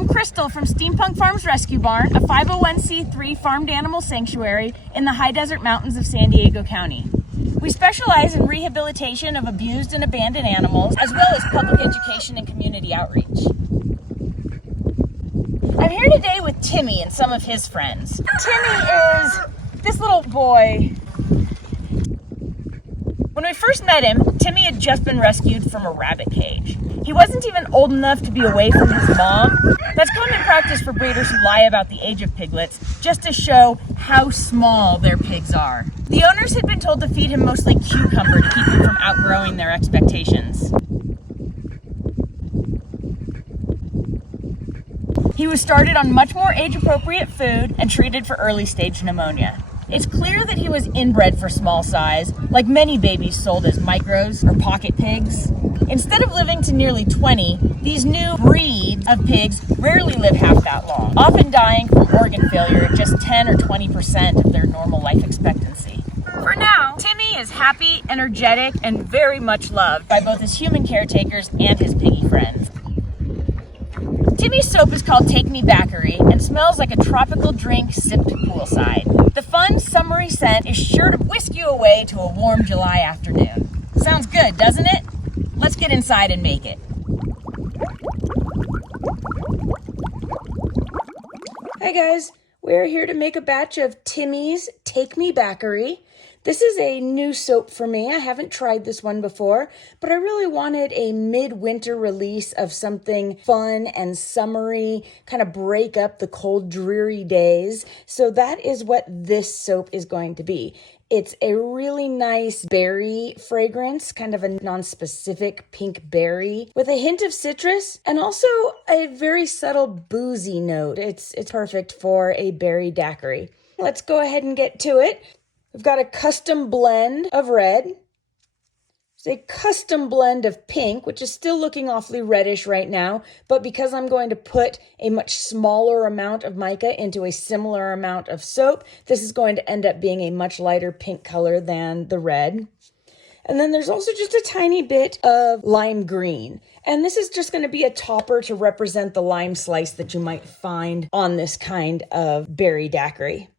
I'm Crystal from Steampunk Farms Rescue Barn, a 501c3 farmed animal sanctuary in the high desert mountains of San Diego County. We specialize in rehabilitation of abused and abandoned animals, as well as public education and community outreach. I'm here today with Timmy and some of his friends. Timmy is this little boy. When we first met him, Timmy had just been rescued from a rabbit cage. He wasn't even old enough to be away from his mom. That's common practice for breeders who lie about the age of piglets, just to show how small their pigs are. The owners had been told to feed him mostly cucumber to keep him from outgrowing their expectations. He was started on much more age-appropriate food and treated for early-stage pneumonia. It's clear that he was inbred for small size, like many babies sold as micros or pocket pigs. Instead of living to nearly 20, these new breeds of pigs rarely live half that long, often dying from organ failure at just 10 or 20% of their normal life expectancy. For now, Timmy is happy, energetic, and very much loved by both his human caretakers and his piggy friends. Timmy's soap is called Take Me Back-uiri and smells like a tropical drink sipped poolside. The fun, summery scent is sure to whisk you away to a warm July afternoon. Sounds good, doesn't it? Let's get inside and make it. Hi guys, we're here to make a batch of Timmy's Take Me Back-uiri. This is a new soap for me. I haven't tried this one before, but I really wanted a midwinter release of something fun and summery, kind of break up the cold, dreary days. So that is what this soap is going to be. It's a really nice berry fragrance, kind of a non-specific pink berry with a hint of citrus and also a very subtle boozy note. It's perfect for a berry daiquiri. Let's go ahead and get to it. We've got a custom blend of red. There's a custom blend of pink, which is still looking awfully reddish right now, but because I'm going to put a much smaller amount of mica into a similar amount of soap, this is going to end up being a much lighter pink color than the red. And then there's also just a tiny bit of lime green. And this is just going to be a topper to represent the lime slice that you might find on this kind of berry daiquiri.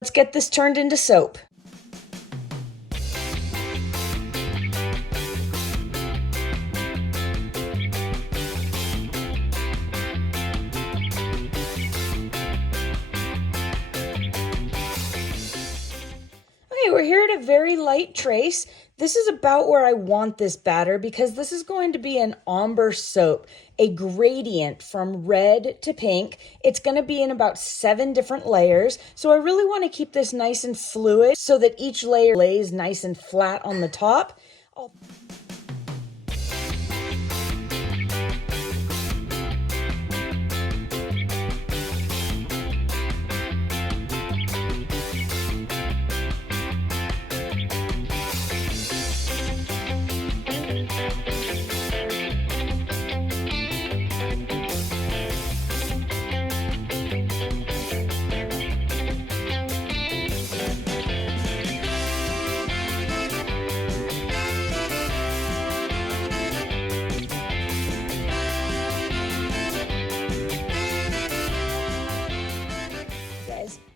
Let's get this turned into soap. We're here at a very light trace. This is about where I want this batter because this is going to be an ombre soap, a gradient from red to pink. It's going to be in about 7 different layers. So I really want to keep this nice and fluid so that each layer lays nice and flat on the top.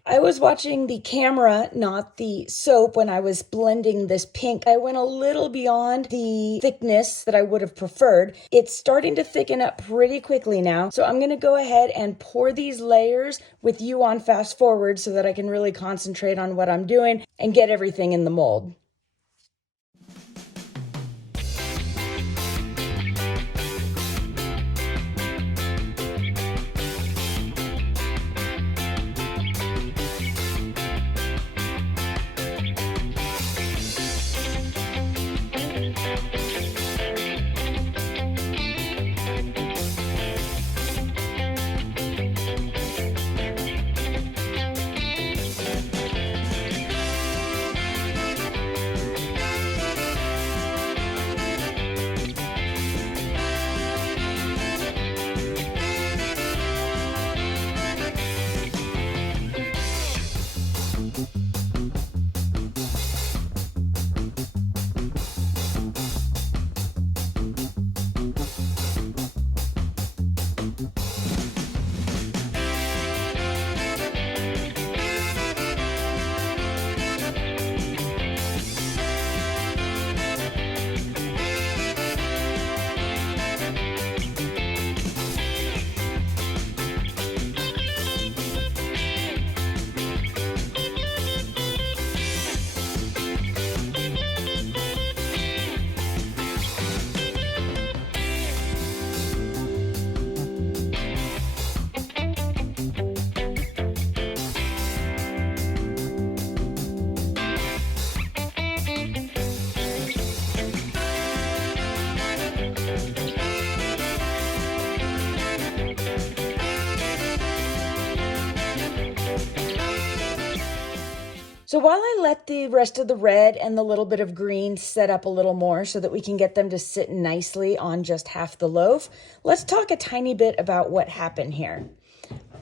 I was watching the camera, not the soap, when I was blending this pink. I went a little beyond the thickness that I would have preferred. It's starting to thicken up pretty quickly now. So I'm going to go ahead and pour these layers with you on fast forward so that I can really concentrate on what I'm doing and get everything in the mold. So while I let the rest of the red and the little bit of green set up a little more so that we can get them to sit nicely on just half the loaf, let's talk a tiny bit about what happened here.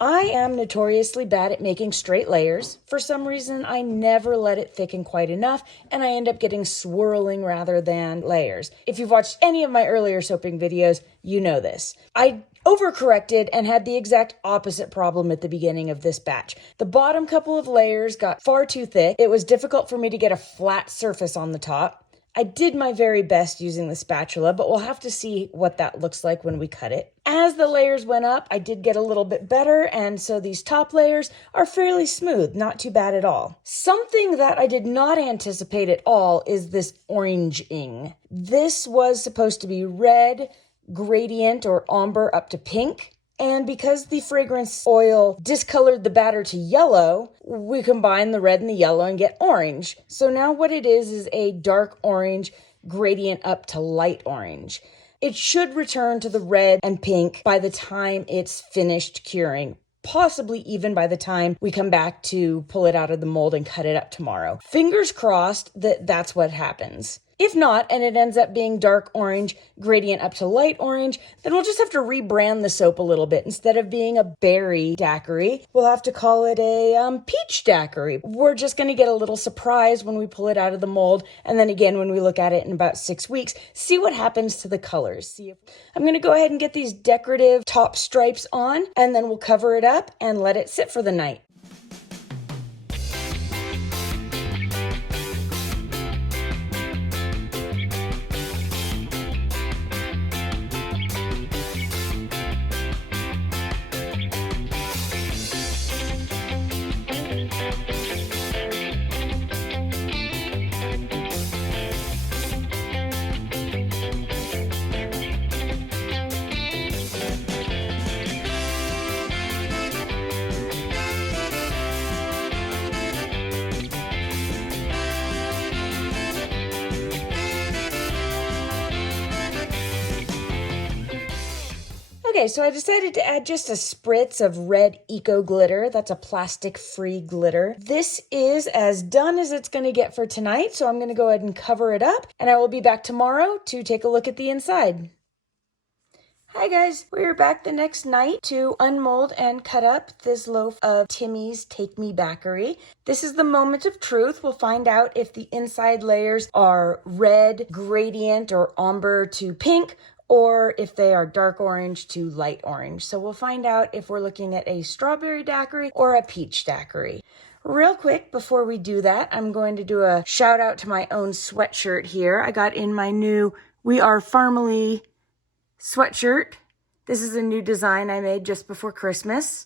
I am notoriously bad at making straight layers. For some reason, I never let it thicken quite enough, and I end up getting swirling rather than layers. If you've watched any of my earlier soaping videos, you know this. I overcorrected and had the exact opposite problem at the beginning of this batch. The bottom couple of layers got far too thick. It was difficult for me to get a flat surface on the top. I did my very best using the spatula, but we'll have to see what that looks like when we cut it. As the layers went up, I did get a little bit better, and so these top layers are fairly smooth, not too bad at all. Something that I did not anticipate at all is this oranging. This was supposed to be red, gradient or ombre up to pink. And because the fragrance oil discolored the batter to yellow, we combine the red and the yellow and get orange. So now what it is a dark orange gradient up to light orange. It should return to the red and pink by the time it's finished curing, possibly even by the time we come back to pull it out of the mold and cut it up tomorrow. Fingers crossed that that's what happens. If not, and it ends up being dark orange, gradient up to light orange, then we'll just have to rebrand the soap a little bit. Instead of being a berry daiquiri, we'll have to call it a peach daiquiri. We're just going to get a little surprise when we pull it out of the mold, and then again when we look at it in about 6 weeks, see what happens to the colors. I'm going to go ahead and get these decorative top stripes on, and then we'll cover it up and let it sit for the night. Okay, so I decided to add just a spritz of red eco glitter. That's a plastic-free glitter. This is as done as it's going to get for tonight, so I'm going to go ahead and cover it up, and I will be back tomorrow to take a look at the inside. Hi guys, we're back the next night to unmold and cut up this loaf of Timmy's Take Me Back-uiri. This is the moment of truth. We'll find out if the inside layers are red, gradient, or ombre to pink, or if they are dark orange to light orange. So we'll find out if we're looking at a strawberry daiquiri or a peach daiquiri. Real quick, before we do that, I'm going to do a shout out to my own sweatshirt here. I got in my new We Are Farmily sweatshirt. This is a new design I made just before Christmas.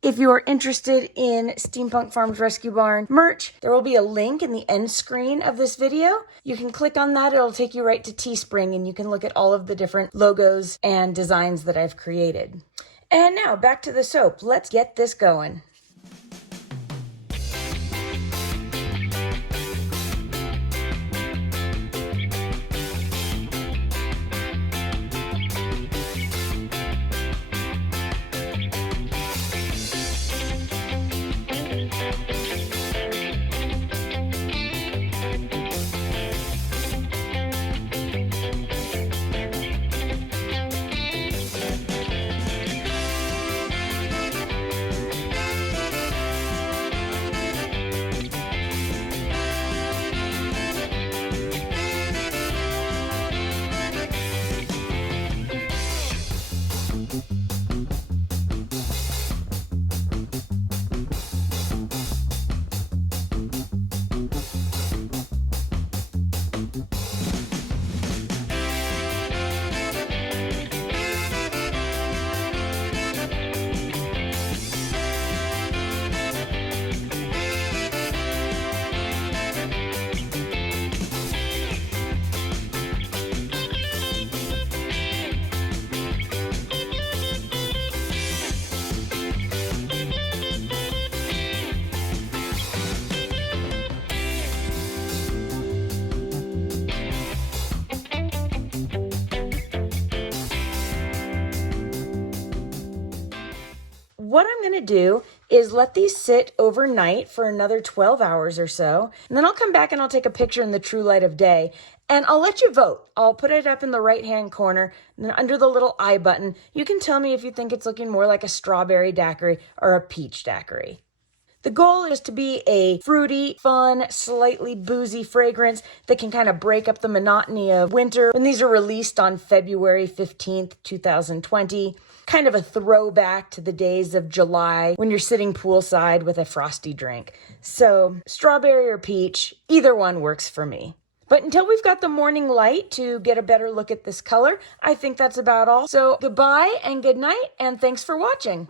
If you are interested in Steampunk Farms Rescue Barn merch, there will be a link in the end screen of this video. You can click on that. It'll take you right to Teespring, and you can look at all of the different logos and designs that I've created. And now back to the soap. Let's get this going. What I'm going to do is let these sit overnight for another 12 hours or so. And then I'll come back and I'll take a picture in the true light of day. And I'll let you vote. I'll put it up in the right-hand corner. And then under the little I button, you can tell me if you think it's looking more like a strawberry daiquiri or a peach daiquiri. The goal is to be a fruity, fun, slightly boozy fragrance that can kind of break up the monotony of winter. And these are released on February 15th, 2020. Kind of a throwback to the days of July when you're sitting poolside with a frosty drink. So strawberry or peach, either one works for me. But until we've got the morning light to get a better look at this color, I think that's about all. So goodbye and good night, and thanks for watching.